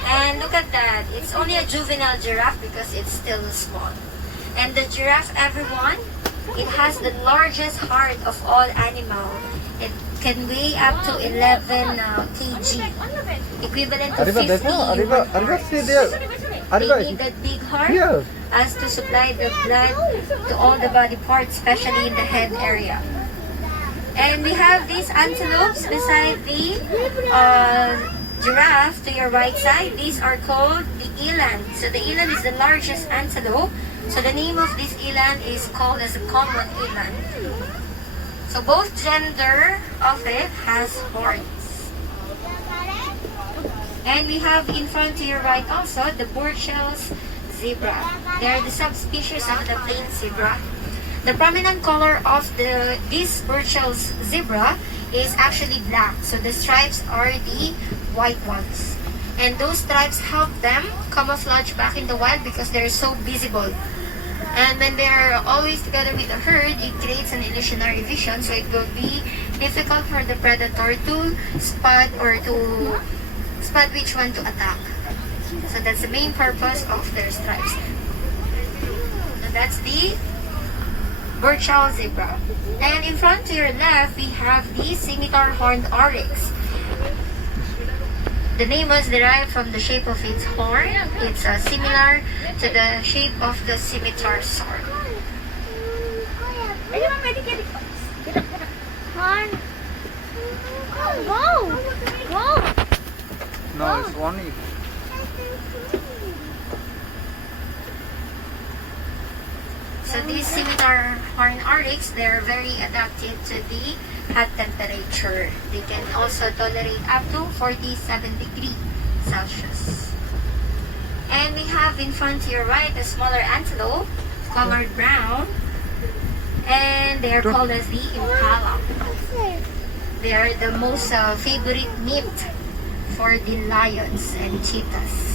And look at that. It's only a juvenile giraffe because it's still small. And the giraffe, everyone, it has the largest heart of all animals. It can weigh up to 11 kg, equivalent to 50 human hearts. They need that big heart as to supply the blood to all the body parts, especially in the head area. And we have these antelopes beside the giraffe to your right side. These are called the eland. So the eland is the largest antelope. So the name of this eland is called as a common eland. So both gender of it has horns. And we have in front to your right also the Burchell's zebra. They are the subspecies of the plain zebra. The prominent color of this Burchell's zebra is actually black. So the stripes are the white ones. And those stripes help them camouflage back in the wild because they're so visible. And when they're always together with the herd, it creates an illusionary vision. So it will be difficult for the predator to spot which one to attack. So that's the main purpose of their stripes. And that's the Burchell zebra. And in front to your left, we have the scimitar horned oryx. The name was derived from the shape of its horn. It's similar to the shape of the scimitar sword. Go! No, it's only. So these scimitar horn oryx, they're very adapted to the hot temperature. They can also tolerate up to 47 degrees Celsius. And we have in front to your right a smaller antelope, colored brown, and they are called as the impala. They are the most favorite meat for the lions and cheetahs.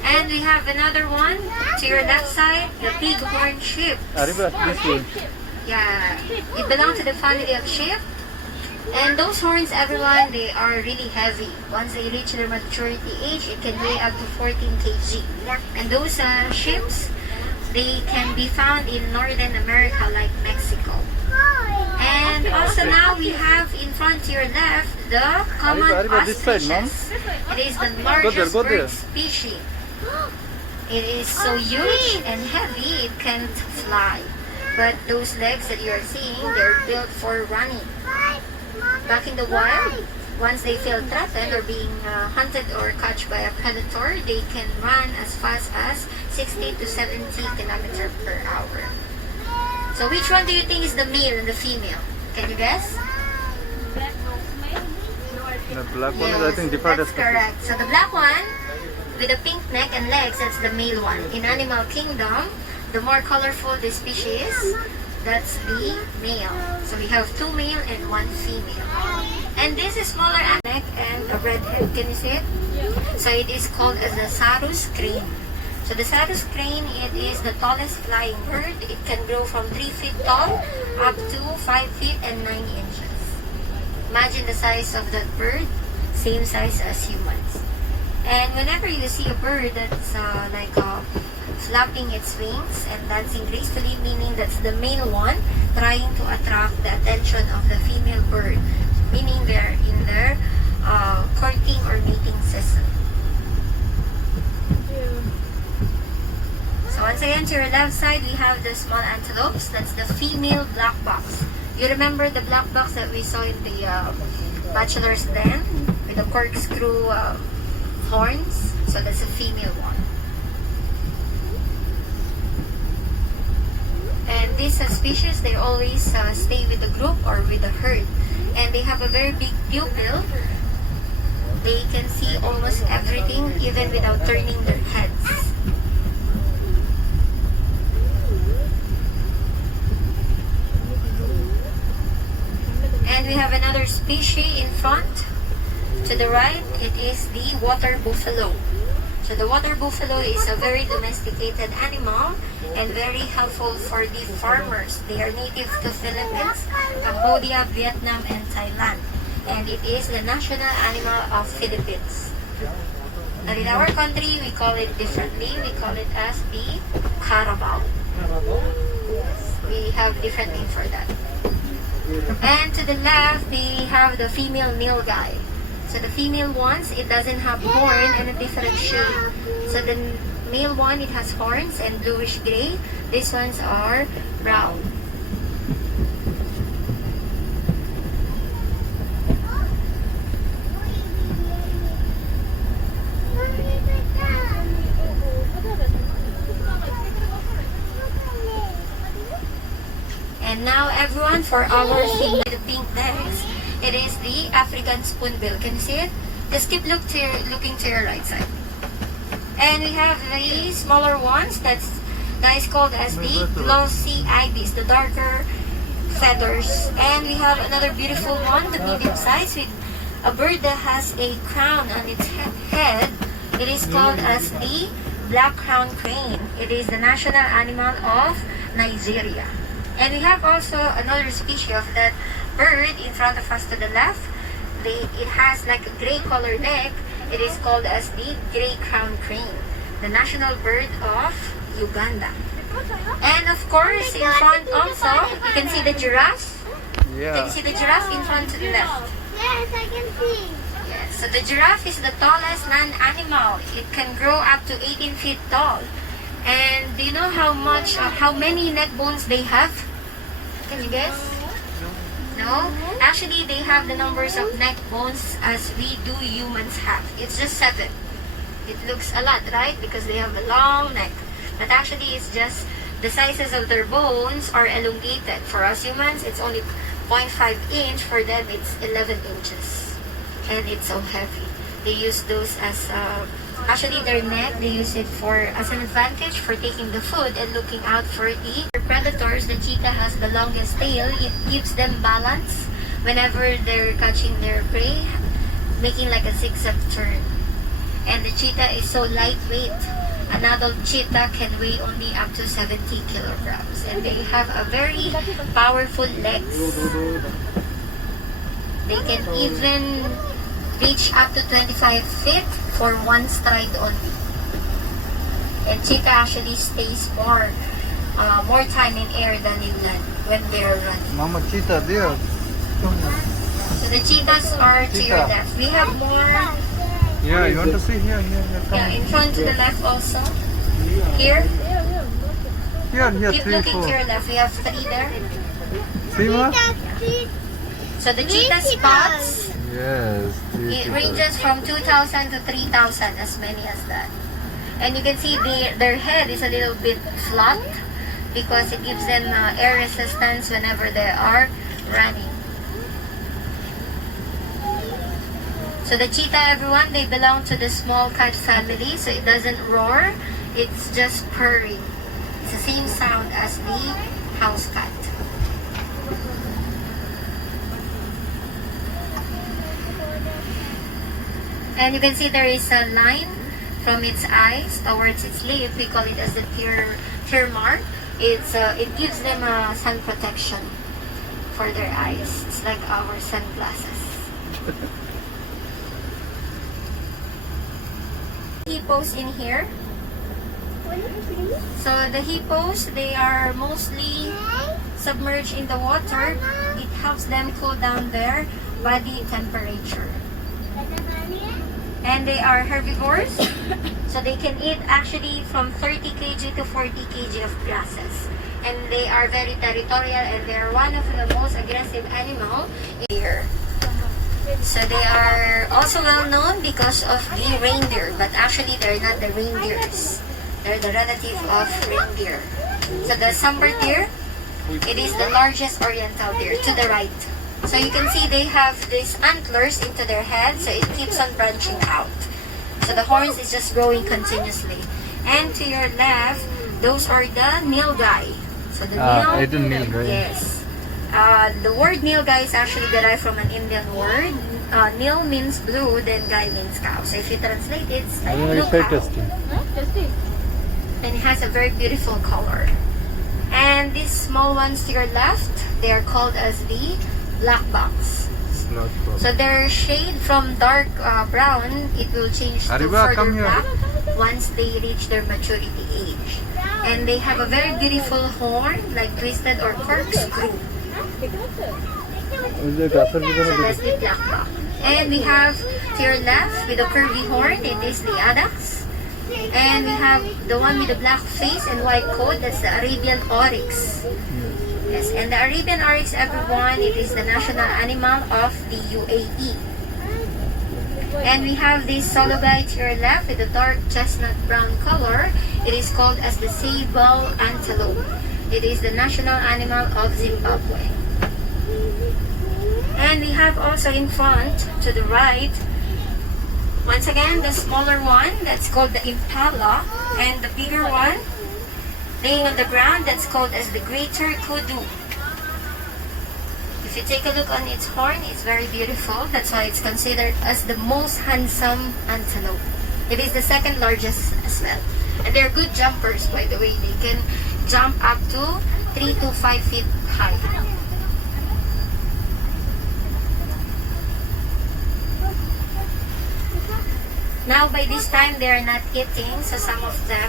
And we have another one to your left side, the bighorn sheep. This one. Yeah, it belongs to the family of sheep. And those horns, everyone, they are really heavy. Once they reach their maturity age, it can weigh up to 14 kg. And those sheep, they can be found in Northern America like Mexico. And also now we have in front to your left the common ostriches. It is the largest bird species. It is so huge and heavy, it can't fly. But those legs that you are seeing, they're built for running. Back in the wild, once they feel threatened or being hunted or caught by a predator, they can run as fast as 60 to 70 kilometers per hour. So which one do you think is the male and the female? Can you guess? The black one is, I think, different. That's correct. So the black one with a pink neck and legs, that's the male one. In animal kingdom, the more colorful the species, that's the male. So we have 2 male and 1 female. And this is smaller neck and a red head. Can you see it? So it is called as the Sarus crane. So the Sarus crane, it is the tallest flying bird. It can grow from 3 feet tall up to 5 feet and 9 inches. Imagine the size of that bird, same size as humans. And whenever you see a bird that's flapping its wings and dancing gracefully, meaning that's the male one trying to attract the attention of the female bird, meaning they're in their courting or mating season. So once again, to your left side, we have the small antelopes. That's the female black box. You remember the black box that we saw in the bachelor's den with the corkscrew horns? So that's a female one. these species, they always stay with the group or with the herd. And they have a very big pupil. They can see almost everything even without turning their heads. And we have another species in front. To the right, it is the water buffalo. So the water buffalo is a very domesticated animal and very helpful for the farmers. They are native to Philippines, Cambodia, Vietnam, and Thailand. And it is the national animal of Philippines. But in our country, we call it differently. We call it as the carabao. Yes, we have different name for that. And to the left, we have the female nilgai. So the female ones, it doesn't have horn and a different shade. So the male one, it has horns and bluish gray. These ones are brown. And now everyone, for our thing with the pink legs, it is the African spoonbill. Can you see it? Just keep looking to your right side. And we have the smaller ones that is called as the glossy ibis, the darker feathers. And we have another beautiful one, the medium size, with a bird that has a crown on its head. It is called as the black crown crane. It is the national animal of Nigeria. And we have also another species of that bird in front of us to the left. It has like a gray color neck. It is called as the gray crown crane, the national bird of Uganda. And of course, in front also, you can see the giraffe. Can Yeah. you see the giraffe in front to the left? Yes, I can see. Yes. So the giraffe is the tallest land animal. It can grow up to 18 feet tall. And do you know how many neck bones they have? Can you guess? No? Actually, they have the numbers of neck bones as we do humans have. It's just 7. It looks a lot, right? Because they have a long neck. But actually, it's just the sizes of their bones are elongated. For us humans, it's only 0.5 inch. For them, it's 11 inches. And it's so heavy. They use those as actually their neck, they use it as an advantage for taking the food and looking out for the predators. The cheetah has the longest tail. It gives them balance whenever they're catching their prey, making like a zigzag turn. And the cheetah is so lightweight. An adult cheetah can weigh only up to 70 kilograms. And they have a very powerful legs. They can even reach up to 25 feet for one stride only. And cheetah actually stays more time in air than in land when they are running. Mama cheetah there. So the cheetahs are to your Cheetah. left. We have more, Yeah, you want to see here? Come. in front to the left also. Here, Here, keep 3, looking 4. to your left. We have 3 there. See ma? So the cheetah spots, Yes. it ranges from 2,000 to 3,000, as many as that. And you can see their head is a little bit flat because it gives them air resistance whenever they are running. So the cheetah, everyone, they belong to the small cat family, so it doesn't roar, it's just purring. It's the same sound as the house cat. And you can see there is a line from its eyes towards its lip. We call it as the tear mark. It gives them a sun protection for their eyes. It's like our sunglasses. Hippos in here. So the hippos, they are mostly submerged in the water. It helps them cool down their body temperature. And they are herbivores, so they can eat actually from 30 kg to 40 kg of grasses. And they are very territorial, and they are one of the most aggressive animals here. So they are also well known because of the reindeer, but actually they're not the reindeers. They're the relative of reindeer. So the sambar deer, it is the largest oriental deer to the right. So you can see they have these antlers into their head, so it keeps on branching out. So the horns is just growing continuously. And to your left, those are the nilgai. So the Asian nilgai. yes. The word nilgai is actually derived from an Indian word. Nil means blue, then gai means cow. So if you translate it, it's like blue cow. And it has a very beautiful color. And these small ones to your left, they are called as the black box. So their shade from dark brown, it will change to Arriba, further come here. black once they reach their maturity age. And they have a very beautiful horn, like twisted or corkscrew. So that's the black box. And we have to your left with a curvy horn, it is the addax. And we have the one with the black face and white coat, that's the Arabian oryx. Yes, and the Arabian oryx, everyone, it is the national animal of the UAE. And we have this sologai to your left with a dark chestnut brown color. It is called as the sable antelope. It is the national animal of Zimbabwe. And we have also in front, to the right, once again, the smaller one, that's called the impala, and the bigger one, laying on the ground, that's called as the greater kudu. If you take a look on its horn, it's very beautiful. That's why it's considered as the most handsome antelope. It is the second largest as well. And they're good jumpers, by the way. They can jump up to 3 to 5 feet high. Now, by this time, they are not eating, so some of them,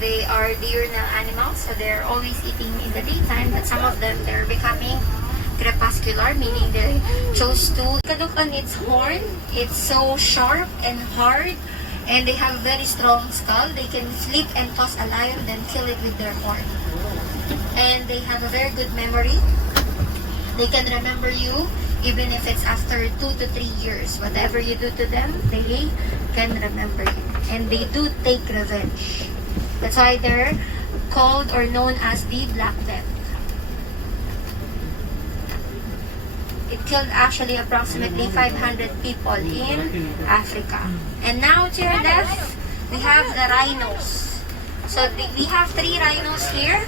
they are diurnal animals, so they're always eating in the daytime, but some of them, they're becoming crepuscular, meaning they chose to look on its horn. It's so sharp and hard, and they have a very strong skull. They can flip and toss a lion, then kill it with their horn. And they have a very good memory. They can remember you even if it's after 2 to 3 years. Whatever you do to them, they can remember you. And they do take revenge. That's why they're called or known as the Black Death. It killed actually approximately 500 people in Africa. And now to your left, we have the rhinos. So we have 3 rhinos here.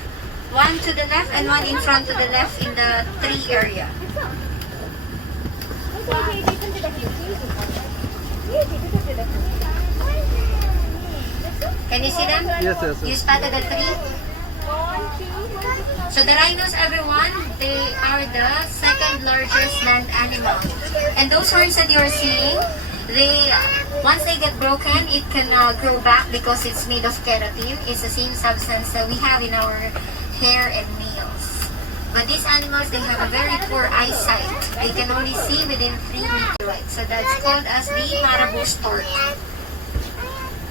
One to the left and one in front to the left in the tree area. Can you see them? Yes, yes, You yes. spotted the 3? So the rhinos, everyone, they are the second largest land animal. And those horns that you're seeing, they once they get broken, it can grow back because it's made of keratin. It's the same substance that we have in our hair and nails. But these animals, they have a very poor eyesight. They can only see within 3 meters. So that's called as the marabou stork.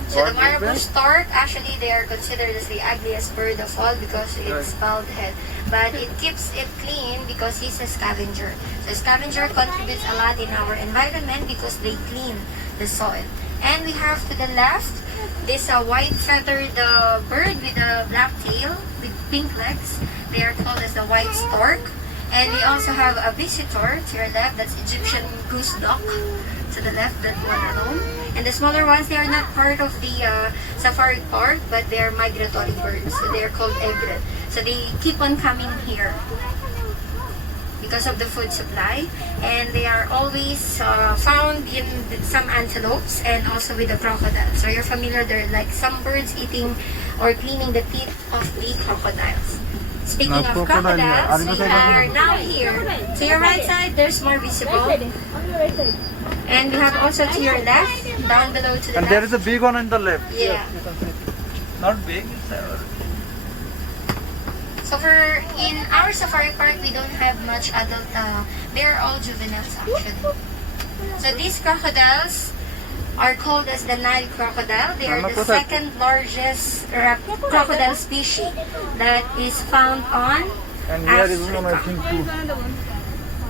So the marabou stork, actually they are considered as the ugliest bird of all because it's bald head. But it keeps it clean because he's a scavenger. So scavenger contributes a lot in our environment because they clean the soil. And we have to the left, this white feathered bird with a black tail with pink legs. They are called as the white stork. And we also have a visitor to your left, that's Egyptian goose duck. To the left, that one alone. And the smaller ones, they are not part of the safari park, but they are migratory birds. So they are called egret. So they keep on coming here because of the food supply. And they are always found in some antelopes and also with the crocodiles. So you're familiar, they're like some birds eating or cleaning the teeth of the crocodiles. Speaking of crocodiles, we are now here. To your right side, there's more visible. And we have also to your left, down below to the And left. there is a big one on the left. Yeah. Not big, it's So in our safari park, we don't have much adult, they're all juveniles actually. So these crocodiles are called as the Nile crocodile. They are the second largest crocodile species that is found on And here is one, I Africa. think, too.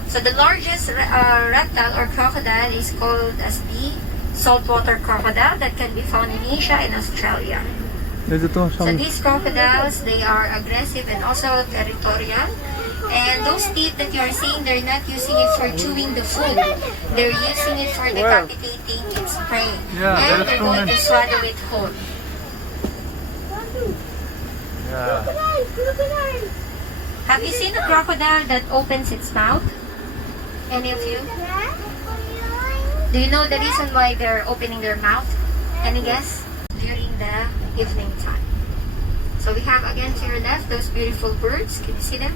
So the largest reptile or crocodile is called as the saltwater crocodile that can be found in Asia and Australia. Ito to, So these crocodiles, they are aggressive and also territorial. And those teeth that you are seeing, they're not using it for chewing the food. They're using it for decapitating its prey. Yeah, And that's they're true, going man. to swallow it whole. Yeah. Have you seen a crocodile that opens its mouth? Any of you? Do you know the reason why they're opening their mouth? Any guess? During the evening time. So we have again to your left those beautiful birds. Can you see them?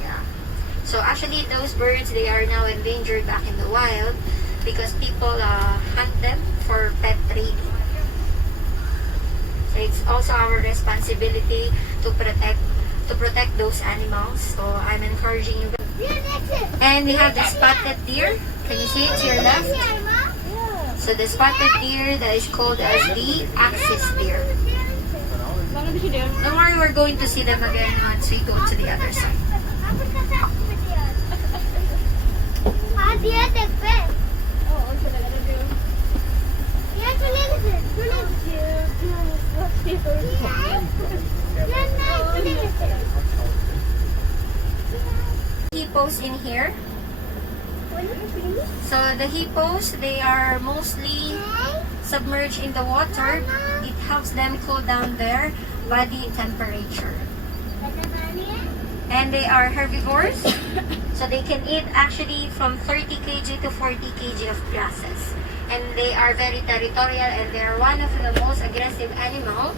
Yeah. So actually those birds, they are now endangered back in the wild because people hunt them for pet trading. So it's also our responsibility to protect those animals. So I'm encouraging you. And we have the spotted deer. Can you see it to your left? So the spotted deer, that is called as the axis deer. Don't worry, we're going to see them again once we go to the other side. Hippos in here. So the hippos, they are mostly submerged in the water. It helps them cool down their body temperature. And they are herbivores. So they can eat actually from 30 kg to 40 kg of grasses. And they are very territorial and they are one of the most aggressive animals